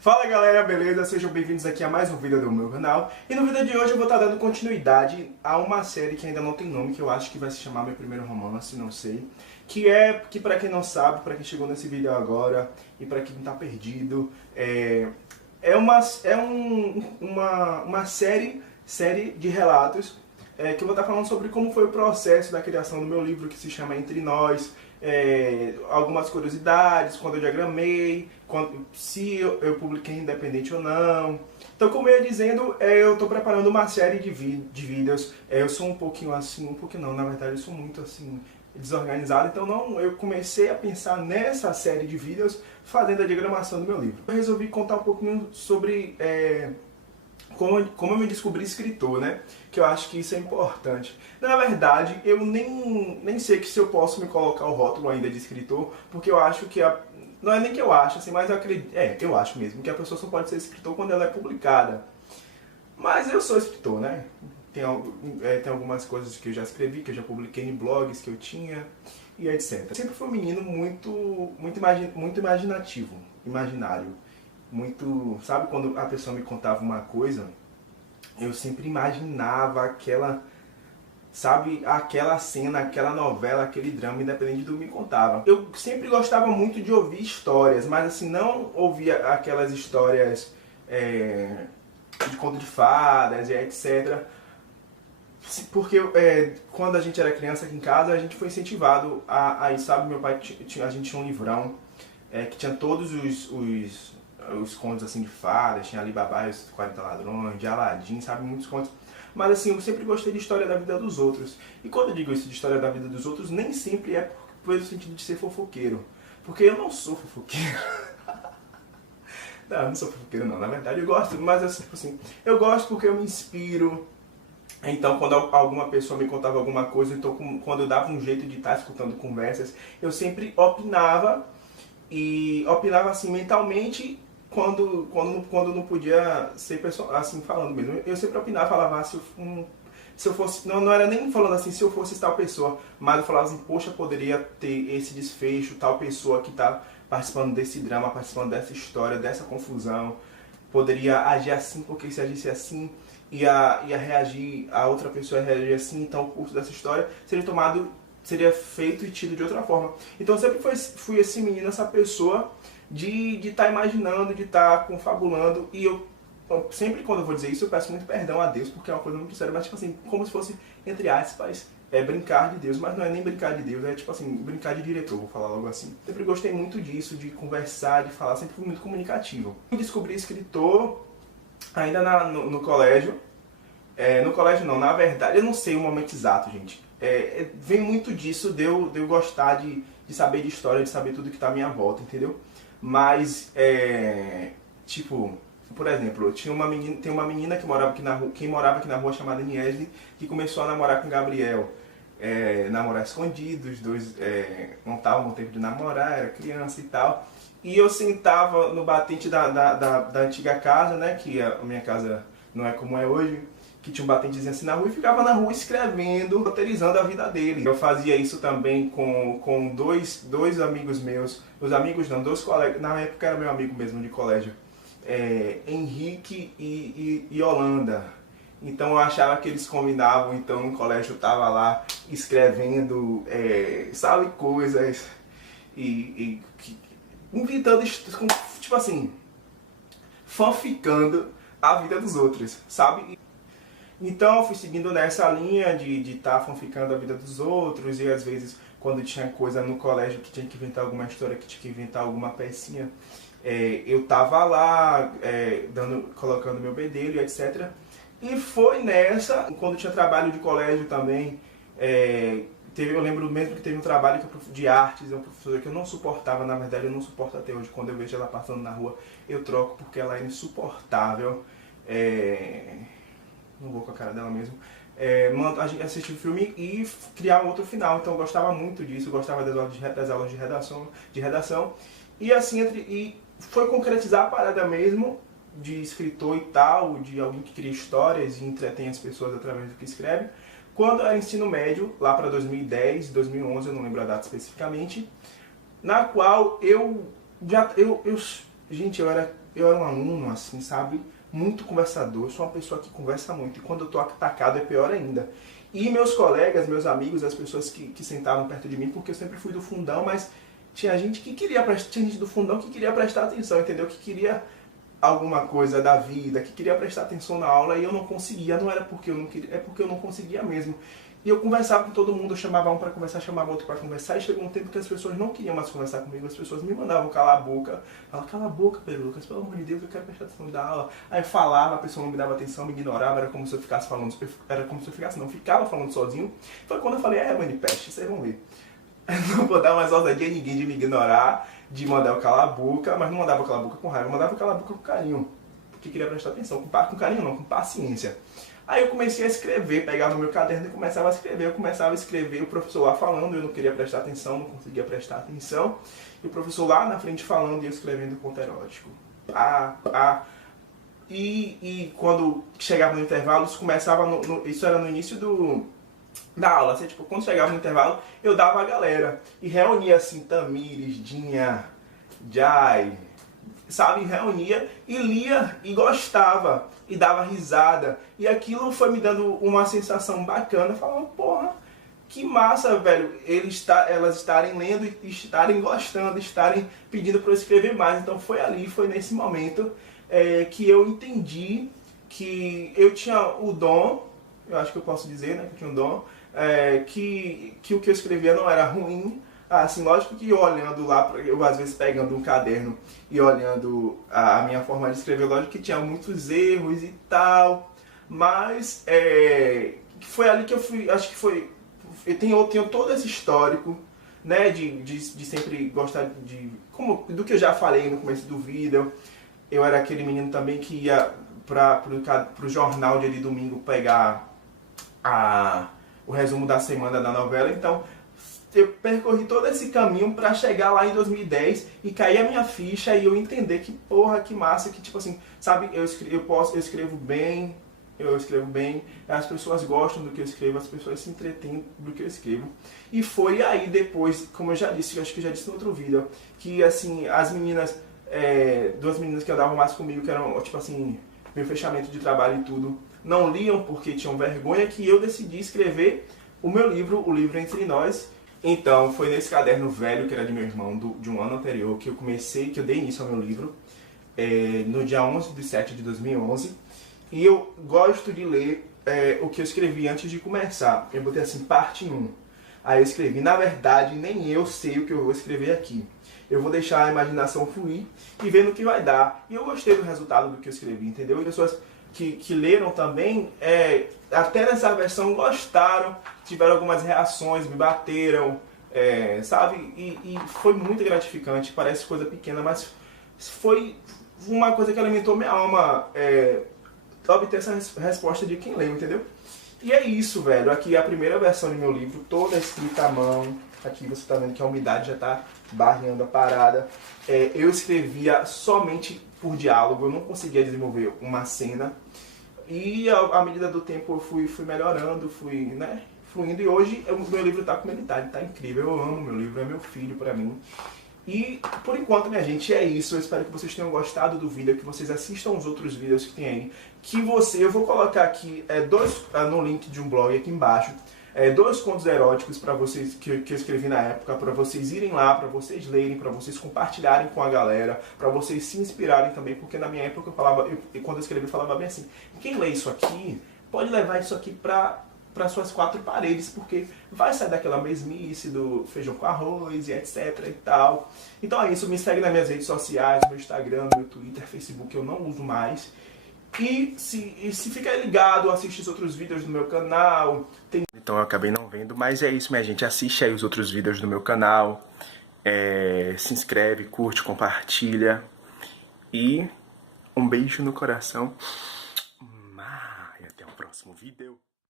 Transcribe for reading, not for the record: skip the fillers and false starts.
Fala galera, beleza? Sejam bem-vindos aqui a mais um vídeo do meu canal. E no vídeo de hoje eu vou estar dando continuidade a uma série que ainda não tem nome, que eu acho que vai se chamar Meu Primeiro Romance, não sei. Que pra quem não sabe, pra quem chegou nesse vídeo agora e pra quem tá perdido, é uma série de relatos que eu vou estar falando sobre como foi o processo da criação do meu livro, que se chama Entre Nós, algumas curiosidades, quando eu diagramei, se eu publiquei independente ou não. Então, como eu ia dizendo, eu estou preparando uma série de vídeos. Eu sou um pouquinho assim, um pouquinho não, na verdade eu sou muito assim desorganizado, então eu comecei a pensar nessa série de vídeos fazendo a diagramação do meu livro. Eu resolvi contar um pouquinho sobre como eu me descobri escritor, né? Que eu acho que isso é importante. Na verdade, eu nem sei que se eu posso me colocar o rótulo ainda de escritor, porque eu acho que não é nem que eu acho, assim, mas eu acredito, eu acho mesmo, que a pessoa só pode ser escritor quando ela é publicada. Mas eu sou escritor, né? Tem algumas coisas que eu já escrevi, que eu já publiquei em blogs que eu tinha, e etc. Sempre fui um menino muito imaginativo, imaginário. Muito, sabe quando a pessoa me contava uma coisa, eu sempre imaginava aquela cena, aquela novela, aquele drama, independente do que me contava. Eu sempre gostava muito de ouvir histórias, mas assim, não ouvia aquelas histórias de conto de fadas e etc. Porque quando a gente era criança aqui em casa, a gente foi incentivado a isso, sabe? Meu pai, a gente tinha um livrão que tinha todos os contos assim de fadas, tinha Alibaba e os 40 Ladrões, de Aladim, sabe, muitos contos. Mas assim, eu sempre gostei de história da vida dos outros. E quando eu digo isso de história da vida dos outros, nem sempre é pelo sentido de ser fofoqueiro. Porque eu não sou fofoqueiro. Não, eu não sou fofoqueiro não, na verdade eu gosto, mas assim, eu gosto porque eu me inspiro. Então, quando alguma pessoa me contava alguma coisa, então quando eu dava um jeito de estar escutando conversas, eu sempre opinava, e opinava assim mentalmente, quando não podia ser assim falando mesmo. Eu sempre opinava, falava se eu fosse, não era nem falando assim se eu fosse tal pessoa, mas eu falava assim, poxa, poderia ter esse desfecho, tal pessoa que está participando desse drama, participando dessa história, dessa confusão, poderia agir assim, porque se agisse assim, ia reagir, a outra pessoa ia reagir assim, então o curso dessa história seria feito e tido de outra forma. Então eu sempre fui esse menino, essa pessoa de estar imaginando, de estar confabulando, e eu sempre quando eu vou dizer isso eu peço muito perdão a Deus, porque é uma coisa muito séria, mas tipo assim, como se fosse, entre aspas, brincar de Deus, mas não é nem brincar de Deus, é tipo assim, brincar de diretor, vou falar logo assim. Sempre gostei muito disso, de conversar, de falar, sempre fui muito comunicativo. Eu descobri escritor ainda no colégio. No colégio não, na verdade, eu não sei o momento exato, gente. Vem muito disso de eu gostar de saber de história, de saber tudo que está à minha volta, entendeu? Mas, tipo, por exemplo, tem uma menina que morava aqui na rua chamada Niesli, que começou a namorar com o Gabriel. Namorar escondido, os dois não estavam no tempo de namorar, era criança e tal. E eu sentava no batente da antiga casa, né, que a minha casa não é como é hoje, que tinha um batentezinho assim na rua, e ficava na rua escrevendo, roteirizando a vida dele. Eu fazia isso também com dois amigos meus, dois colegas, na época era meu amigo mesmo de colégio, Henrique e Holanda. Então eu achava que eles combinavam, então no colégio eu tava lá escrevendo, sabe, coisas, inventando, tipo assim, fanficando a vida dos outros, sabe? Então eu fui seguindo nessa linha de estar fanficando a vida dos outros, e às vezes quando tinha coisa no colégio que tinha que inventar alguma história, que tinha que inventar alguma pecinha, eu tava lá colocando meu bedelho, etc. E foi nessa, quando tinha trabalho de colégio também, eu lembro mesmo que teve um trabalho de artes, uma professora que eu não suportava, na verdade eu não suporto até hoje, quando eu vejo ela passando na rua, eu troco porque ela é insuportável. Não vou com a cara dela mesmo, a gente assistir o filme e criar um outro final. Então eu gostava muito disso, eu gostava das aulas de redação, e assim, e foi concretizar a parada mesmo, de escritor e tal, de alguém que cria histórias e entretém as pessoas através do que escreve, quando era ensino médio, lá para 2010, 2011, eu não lembro a data especificamente, na qual gente, eu era eu era um aluno, assim, sabe, muito conversador. Eu sou uma pessoa que conversa muito, e quando eu tô atacado é pior ainda. E meus colegas, meus amigos, as pessoas que sentavam perto de mim, porque eu sempre fui do fundão, mas tinha gente que queria prestar, tinha gente do fundão que queria prestar atenção, entendeu? Que queria alguma coisa da vida, que queria prestar atenção na aula e eu não conseguia. Não era porque eu não queria, é porque eu não conseguia mesmo. E eu conversava com todo mundo, eu chamava um para conversar, chamava outro para conversar, e chegou um tempo que as pessoas não queriam mais conversar comigo, as pessoas me mandavam calar a boca. Falavam, cala a boca, Pedro Lucas, pelo amor de Deus, eu quero prestar atenção da aula. Aí eu falava, a pessoa não me dava atenção, me ignorava, era como se eu ficasse falando, ficava falando sozinho. Foi quando eu falei, mãe de peste, vocês vão ver. Não vou dar mais ousadia a ninguém de me ignorar, de mandar eu calar a boca, mas não mandava eu calar a boca com raiva, eu mandava eu calar a boca com carinho. Porque queria prestar atenção, com carinho não, com paciência. Aí eu comecei a escrever, pegava no meu caderno e começava a escrever. Eu começava a escrever, o professor lá falando, eu não queria prestar atenção, não conseguia prestar atenção. E o professor lá na frente falando e eu escrevendo conto erótico. E quando chegava no intervalo, isso começava, isso era no início da aula. Assim, tipo, quando chegava no intervalo, eu dava a galera. E reunia assim, Tamires, Dinha, Jai, sabe, reunia e lia e gostava e dava risada, e aquilo foi me dando uma sensação bacana, falando, porra, que massa, velho, elas estarem lendo e estarem gostando, estarem pedindo para eu escrever mais. Então foi nesse momento que eu entendi que eu tinha o dom, eu acho que eu posso dizer, né, que eu tinha um dom, que o que eu escrevia não era ruim. Assim, lógico que olhando lá, eu às vezes pegando um caderno e olhando a minha forma de escrever, lógico que tinha muitos erros e tal, mas foi ali que eu fui, acho que foi, eu tenho todo esse histórico, né, de sempre gostar do que eu já falei no começo do vídeo. Eu era aquele menino também que ia pro jornal de domingo pegar o resumo da semana da novela, então eu percorri todo esse caminho pra chegar lá em 2010 e cair a minha ficha e eu entender que, porra, que massa, que tipo assim, sabe, eu escrevo bem, as pessoas gostam do que eu escrevo, as pessoas se entretêm do que eu escrevo. E foi aí depois, como eu já disse, acho que eu já disse no outro vídeo, que assim, as meninas, duas meninas que andavam mais comigo, que eram tipo assim, meu fechamento de trabalho e tudo, não liam porque tinham vergonha, que eu decidi escrever o meu livro, o livro Entre Nós. Então, foi nesse caderno velho, que era de meu irmão, de um ano anterior, que eu dei início ao meu livro, no dia 11/7/2011. E eu gosto de ler o que eu escrevi antes de começar. Eu botei assim, parte 1. Aí eu escrevi, na verdade, nem eu sei o que eu vou escrever aqui. Eu vou deixar a imaginação fluir e ver no que vai dar. E eu gostei do resultado do que eu escrevi, entendeu? E pessoas que leram também, até nessa versão gostaram, tiveram algumas reações, me bateram, sabe? E foi muito gratificante, parece coisa pequena, mas foi uma coisa que alimentou minha alma, obter essa resposta de quem leu, entendeu? E é isso, velho. Aqui é a primeira versão do meu livro, toda escrita à mão. Aqui você tá vendo que a umidade já tá barreando a parada. Eu escrevia somente por diálogo, eu não conseguia desenvolver uma cena. E à medida do tempo eu fui melhorando, fluindo. E hoje o meu livro tá como ele tá incrível. Eu amo meu livro, é meu filho pra mim. E por enquanto, minha gente, é isso. Eu espero que vocês tenham gostado do vídeo, que vocês assistam os outros vídeos que tem aí. Eu vou colocar aqui no link de um blog aqui embaixo, 2 contos eróticos para vocês que eu escrevi na época, para vocês irem lá, para vocês lerem, para vocês compartilharem com a galera, para vocês se inspirarem também, porque na minha época quando eu escrevi, eu falava bem assim, quem lê isso aqui pode levar isso aqui para suas 4 paredes, porque vai sair daquela mesmice do feijão com arroz e etc e tal. Então é isso, me segue nas minhas redes sociais, meu Instagram, meu Twitter, Facebook, eu não uso mais. E se ficar ligado, assiste os outros vídeos do meu canal. Então eu acabei não vendo, mas é isso, minha gente. Assiste aí os outros vídeos do meu canal. Se inscreve, curte, compartilha. E um beijo no coração. E até o próximo vídeo.